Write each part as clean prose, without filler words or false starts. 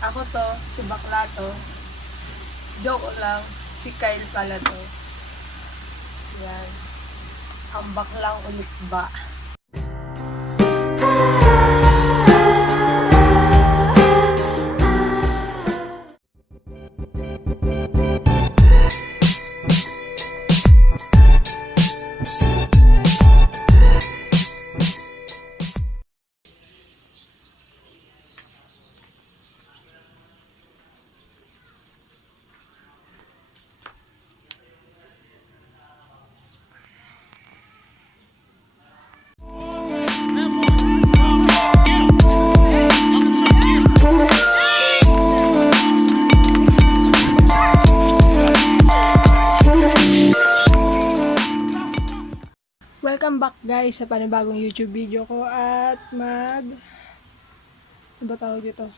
Ako to, si bakla to. Joke lang, si Kyle pala to. Yan. Ang baklang ulit ba? Welcome back guys sa panibagong YouTube video ko at ano ba tawag dito?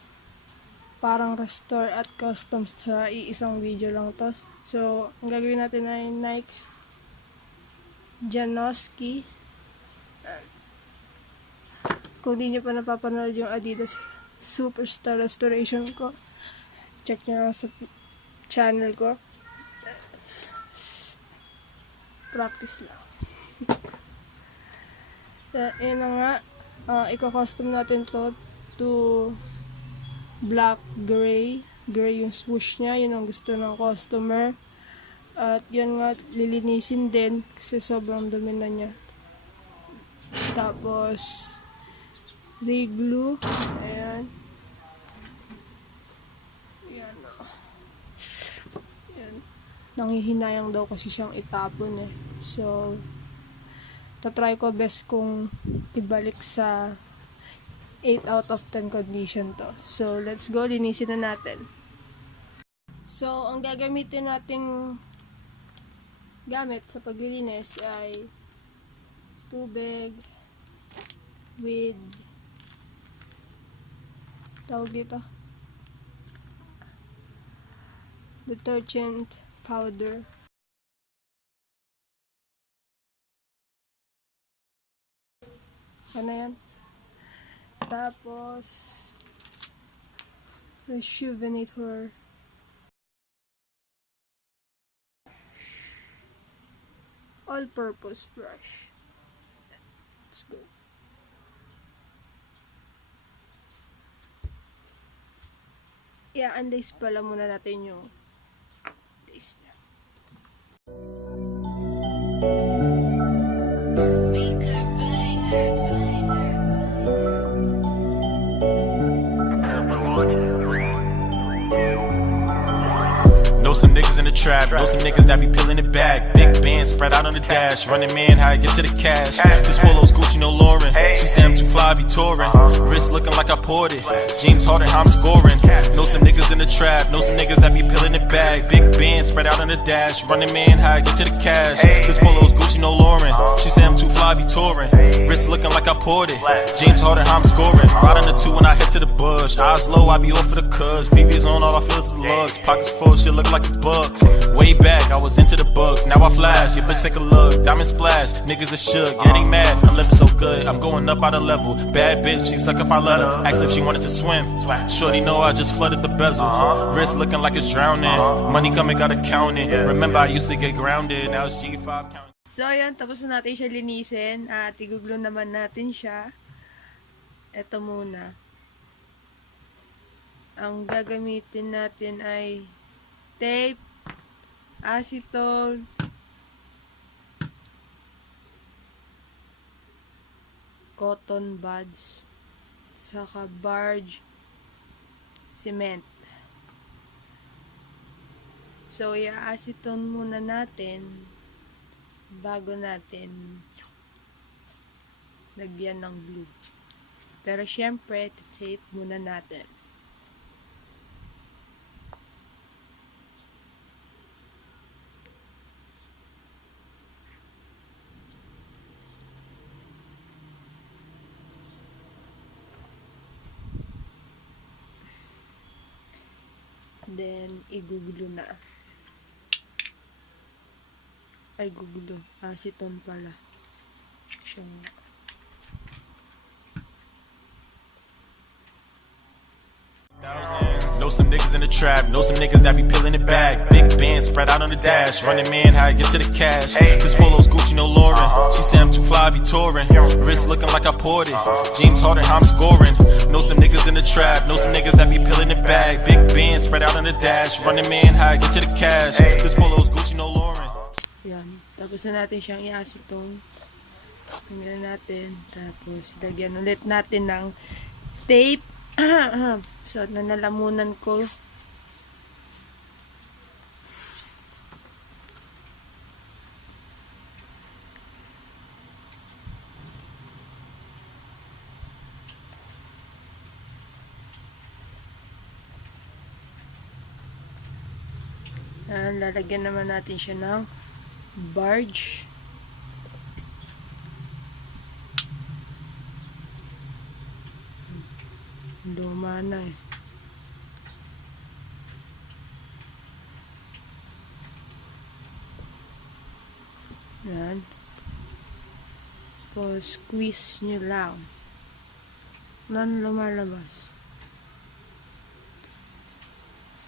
Parang restore at custom sa iisang video lang to. So, ang gagawin natin ay Nike Janoski. Kung di nyo pa napapanood yung Adidas Superstar Restoration ko, check nyo lang sa channel ko. Practice lang. Yun na nga, i-custom natin to black gray yung swoosh nya, yun ang gusto ng customer. At yun nga, lilinisin din kasi sobrang dumi na nya. Tapos Reglue, ayan. Ayan. Nanghihinayang daw kasi siyang itapon eh. So tatry ko best kung ibalik sa 8 out of 10 condition to. So, let's go. Linisin na natin. So, ang gagamitin nating gamit sa paglilinis ay tubig with tawag dito detergent powder. Ano yan? Tapos rejuvenator. All-purpose brush. Let's go. I-unlace pala muna natin yung lace niya. Know some niggas in the trap, know some niggas that be peeling it back. Big bands spread out on the dash, running man how I get to the cash. This polo's Gucci, no Lauren. She say I'm too fly, I be touring. Wrist looking like I poured it. James Harden, how I'm scoring. Know some niggas in the trap, know some niggas that be peeling it back. Big bands spread out on the dash, running man how I get to the cash. This polo's Gucci, no Lauren. She say I'm too fly, I be touring. Wrist looking like I poured it. James Harden, how I'm scoring. Riding the 2 when I head to the bush. Eyes low, I be off for the cuz. VV's on, all I feel is the lugs. Pockets full, shit look like a bug. Way back, I was into the bugs. Now I flash, your bitch take a look. Diamond splash, niggas are shook. Yeah, they mad, I'm living so good. I'm going up out of level. Bad bitch, she suck if I let her. Asked if she wanted to swim. Shorty know I just flooded the bezel. Wrist looking like it's drowning. Money coming, gotta count it. Remember I used to get grounded. Now it's G5 counting. So, ayan, tapos na natin siya linisin at iguglo naman natin siya. Ito muna. Ang gagamitin natin ay tape, acetone, cotton buds, saka barge, cement. So, i-acetone muna natin bago natin lagyan ng glue. Pero syempre, tape muna natin. Then, iguglo na. Ay, guglo. Acetone pala. Siya nga. some niggas in the trap, know some niggas that be peeling it back. Big bands spread out on the dash, running man how I get to the cash. This polo's Gucci, no Lauren. She say I'm too fly, I be touring. Wrist looking like I poured it. James Harden, how I'm scoring. Know some niggas in the trap, know some niggas that be peeling it back. Big bands spread out on the dash, running man how I get to the cash. This polo's Gucci, no Lauren. Yan. Tapos na natin siyang i-acetone. Tingnan natin. Tapos, lagyan ulit natin ng tape. So, nanalamunan ko. Lalagyan naman natin siya ng barge. Luma na eh. Yan. Tapos, squeeze nyo lang. Wala na lumalabas.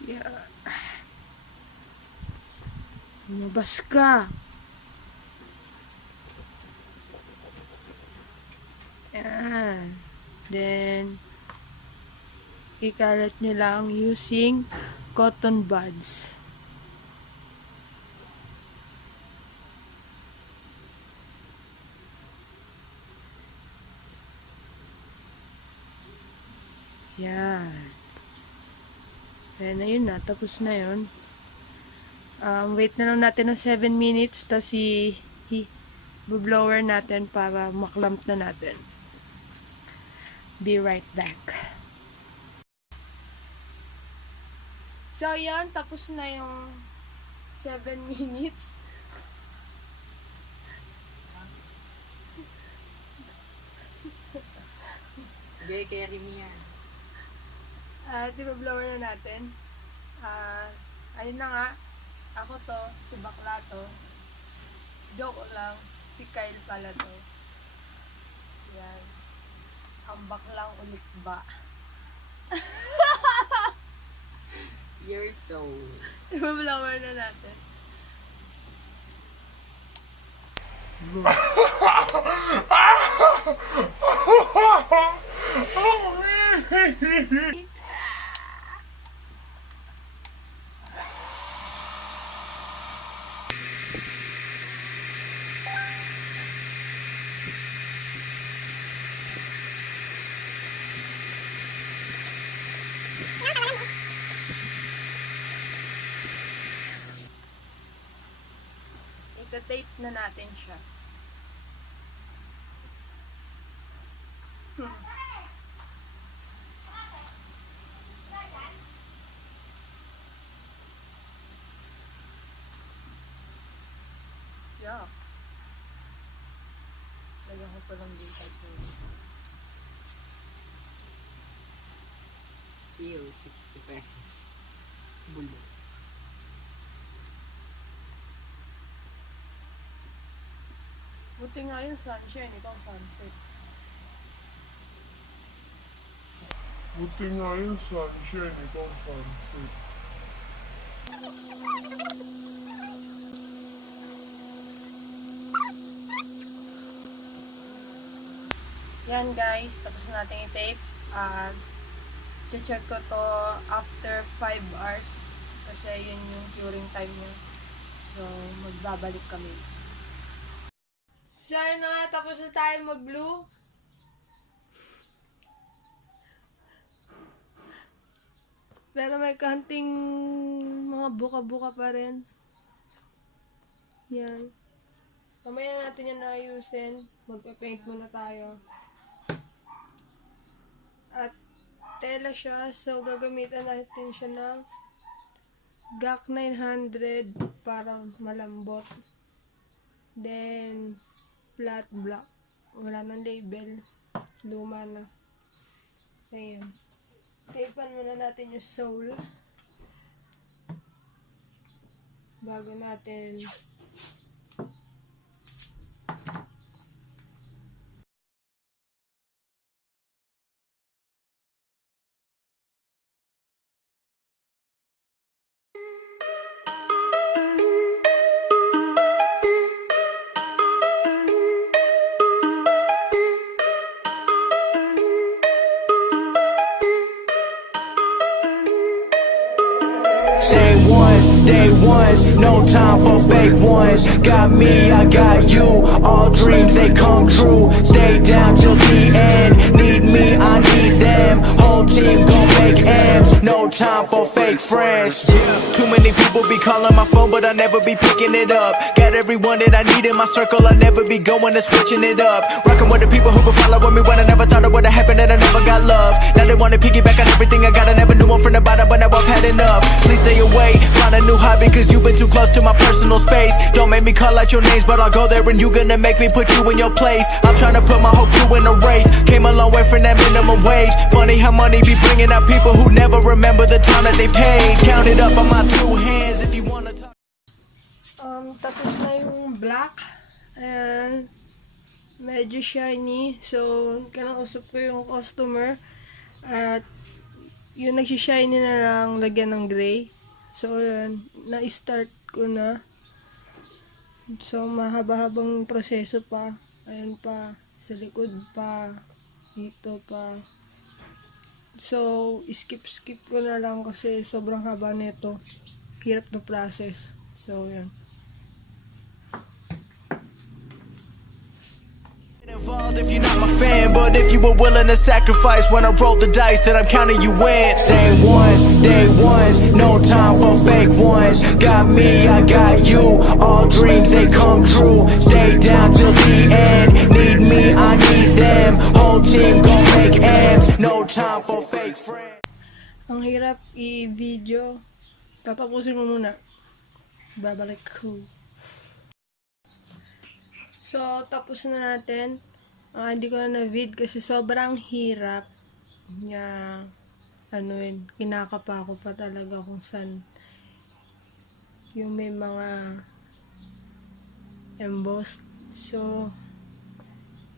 Yeah. Lumabas ka. Yan. Then, ikalat nyo lang using cotton buds. Yan. Ayan na yun na. Tapos na yun. Wait na lang natin ng 7 minutes. Tapos i-blower natin para maklamp na natin. Be right back. So, yan. Tapos na yung 7 minutes. Hindi, kaya rin yan. Blower na natin. Ayun na nga. Ako to, si bakla to. Joke lang. Si Kyle pala to. Yan. Ang baklang ulit ba? You're so... I-blower na natin. Ita-tape na natin siya. Yeah. Lagyan ko pa lang din kasi. Ew, 60 pesos. Bulo. Buti nga yung sunshine, ikaw sunset. Buti nga yung sunshine, ikaw sunset. Yan guys, tapos natin i-tape. Check ko to after 5 hours kasi yun yung curing time niya. So, magbabalik kami. So, yun na nga, tapos na tayo mag-glue. Pero may kanting mga buka-buka pa rin. Yan. Mamaya natin yan naayusin. Magpe-paint muna tayo. At tela siya. So, gagamitan natin siya ng GAC 900 para malambot. Then, flat black. Wala nang label. Luma na. So, yun. Tapean muna natin yung sole. Bago natin ones, day ones, no time for fake ones. Got me, I got you, all dreams they come true. Stay down till the end, need me, I need them. Whole team gon' make M's, no time for fake friends. Too many people be calling my phone, but I never be picking it up. Got everyone that I need in my circle, I never be going and switching it up. Rockin' with the people who been following me when I never thought it would've happened, and I never got love. Now they wanna piggyback on everything I got, I never knew one from the bottom, but now I've had enough. Please stay away, find a new hobby, cause you've been too close to my personal space. Don't make me call out your names, but I'll go there and you gonna make me put you in your place. I'm tryna put my whole crew in a wraith, came a long way from that minimum wage. Funny how money be bringing out people who never remember the time that they paid. Count it up on my two hands if you wanna talk. Tapos na yung black. Ayan. Medyo shiny. So, kinausap ko yung customer. At yung nagsishiny na lang lagyan ng gray. So, ayan. Na-start ko na. So, mahaba-habang proseso pa. Ayan pa. Sa likod pa. Dito pa. So, skip ko na lang kasi sobrang haba nito. Hirap na process. So, ayan. Involved if you're not my fan, but if you were willing to sacrifice when I roll the dice, then I'm counting you in. Same ones, day ones, no time for fake ones. Got me, I got you, all dreams they come true. Stay down till the end, need me, I need them. Whole team gon' make M's, no time for fake friends. Ang hirap i-video. Tatapusin mo muna. Babalik ko. So, tapos na natin. Hindi ko na na-vid kasi sobrang hirap niya. Kinakapa ko pa talaga kung saan yung may mga embossed. So,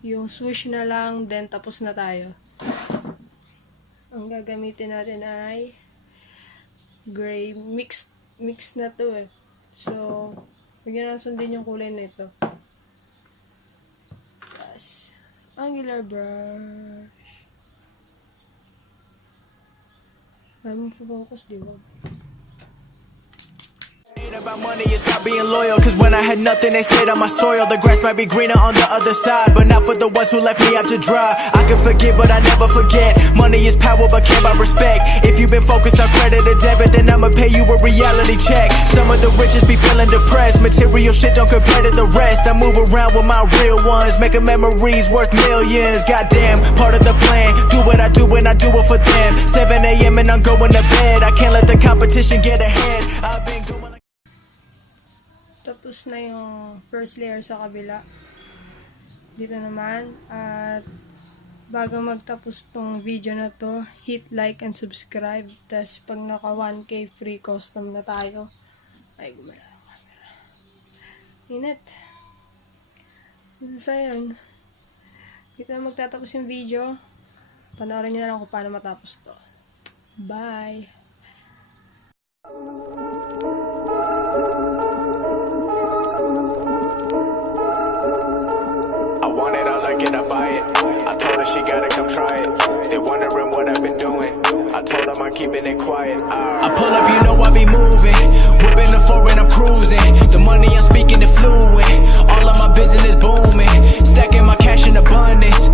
yung swoosh na lang, then tapos na tayo. Ang gagamitin natin ay gray. Mix na to eh. So, bigyan na sundin yung kulay nito. Angular brush. I'm focus, di ba? Ain't about money, it's about being loyal. Cause when I had nothing, they stayed on my soil. The grass might be greener on the other side, but not for the ones who left me out to dry. I can forget, but I never forget. Money is power, but can't buy respect. If you've been focused on credit or debit, then I'ma pay you a reality check. Some of the richest be feeling depressed. Material shit don't compare to the rest. I move around with my real ones, making memories worth millions. Goddamn, part of the plan. Do what I do when I do it for them. 7 a.m. and I'm going to bed. I can't let the competition get ahead. I've been going like... Tapos na yung first layer sa kabila. Dito naman. At bago magtapos tong video na to, hit like and subscribe. Tapos pag naka 1K free custom na tayo. Ay, gumala ang camera. Init. So, yun. Dito na magtatapos yung video. Panoorin nyo na lang kung paano matapos to. Bye! Can I buy it? I told her she gotta come try it. They wondering what I've been doing. I told them I'm keeping it quiet. I pull up, you know I be moving. Whipping the foreign, I'm cruising. The money I'm speaking is fluent. All of my business booming. Stacking my cash in abundance.